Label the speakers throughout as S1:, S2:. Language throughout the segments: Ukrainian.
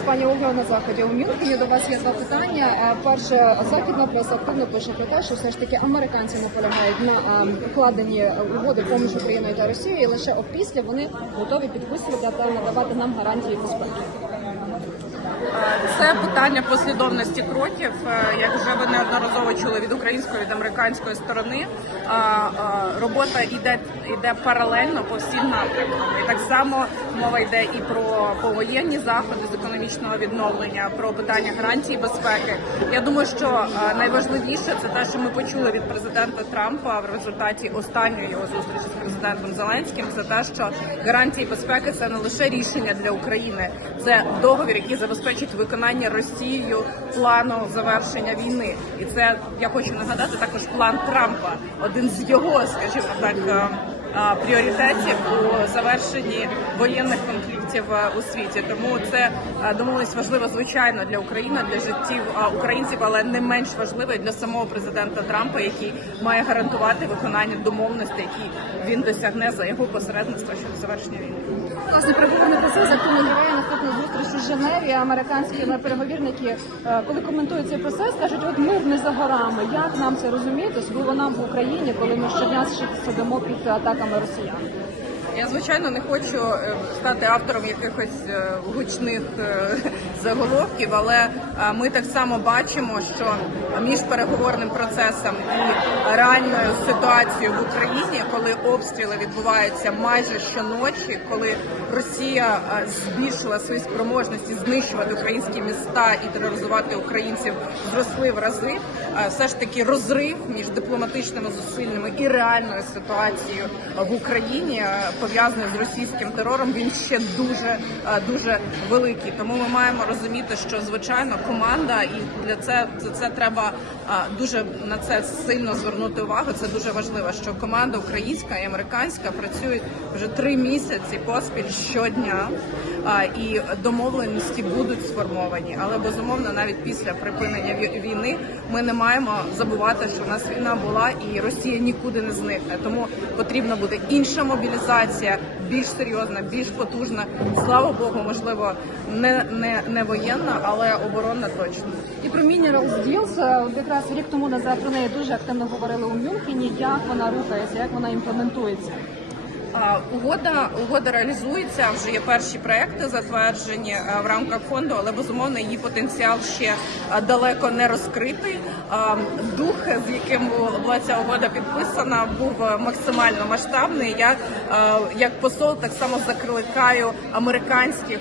S1: вас, пані Ольга, на заході у Мюнхені. До вас є два питання. Е, Перше, західна преса активно пише про те, що все ж таки американці наполягають на е, укладенні угоди поміж Україною та Росією, і лише опісля вони готові підписувати та надавати нам гарантії безпеки.
S2: Це питання послідовності кроків. Е, Як вже ви неодноразово чули від української від американської сторони, а, а, робота йде йде паралельно по всім напрямкам. І так само мова йде і про повоєнні заходи з економічного відновлення, про питання гарантії безпеки. Я думаю, що е, найважливіше це те, що ми почули від президента Трампа в результаті останньої його зустрічі з президентом Зеленським. Це те, що гарантії безпеки це не лише рішення для України, це договір, який забезпечить виконання Росією плану завершення війни. І це я хочу нагадати також план Трампа, один з його, скажімо так. Пріоритетів у завершенні воєнних конфліктів е, у світі, тому це е, домовленість важлива звичайно для України, для життів українців, але не менш важливо для самого президента Трампа, який має гарантувати виконання домовленостей, які він досягне за його посередництва щодо завершення війни.
S1: Власне, переговорний процес активно грає наступну зустріч у Женеві. Американські переговірники, е, коли коментують цей процес, кажуть, от ми не за горами. Як нам це розуміти, особливо нам в Україні, коли ми щодня сидимо під атаками росіян?
S2: Я звичайно не хочу е, стати автором якихось е, гучних е, заголовків, але е, ми так само бачимо, що між переговорним процесом і реальною ситуацією в Україні, коли обстріли відбуваються майже щоночі, коли Росія е, збільшила свої спроможності знищувати українські міста і тероризувати українців, зросли в рази. е, Все ж таки розрив між дипломатичними зусиллями і реальною ситуацією в Україні пов'язаний з російським терором. Він ще дуже дуже великий. Тому ми маємо розуміти, що звичайно команда, і для це це, це треба дуже на це сильно звернути увагу. Це дуже важливо, що команда українська і американська працюють вже три місяці поспіль щодня, і домовленості будуть сформовані. Але безумовно, навіть після припинення війни, ми не маємо забувати, що у нас війна була і Росія нікуди не зникне. Тому потрібна буде інша мобілізація, більш серйозна, більш потужна. Слава Богу, можливо, не, не, не воєнна, але оборонна точно.
S1: І про Minerals Deals, е, от якраз рік тому назад про неї дуже активно говорили у Мюнхені. Як вона рухається, як вона імплементується?
S2: Угода угода реалізується. Вже є перші проекти затверджені е, в рамках фонду, але безумовно її потенціал ще е, далеко не розкритий. Дух, з яким була ця угода підписана, був е, максимально масштабний. Я як посол так само закликаю американських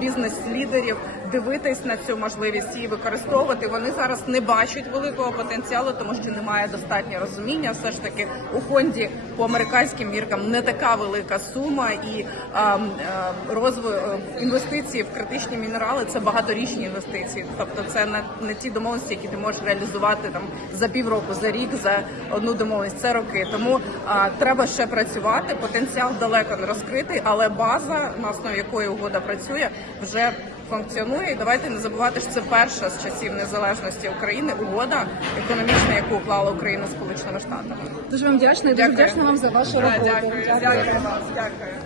S2: бізнес-лідерів дивитись на цю можливість і використовувати. Вони зараз не бачать великого потенціалу, тому що немає достатньо розуміння. Все ж таки у фонді по американським міркам не така велика сума, і ем, е, розви е, інвестиції в критичні мінерали це багаторічні інвестиції. Тобто, це не, не ті домовленості, які ти можеш реалізувати там за півроку, за рік, за одну домовленість. Це роки. Тому а, треба ще працювати. Потенціал далеко не розкритий, але база, на основі якої угода працює, вже функціонує. І давайте не забувати, що це перша з часів незалежності України угода економічна, яку уклала Україна з Сполученими Штатами.
S1: Дуже вам вдячна і дуже
S2: Дякую.
S1: вдячна вам за вашу роботу.
S2: 자기일상에 서?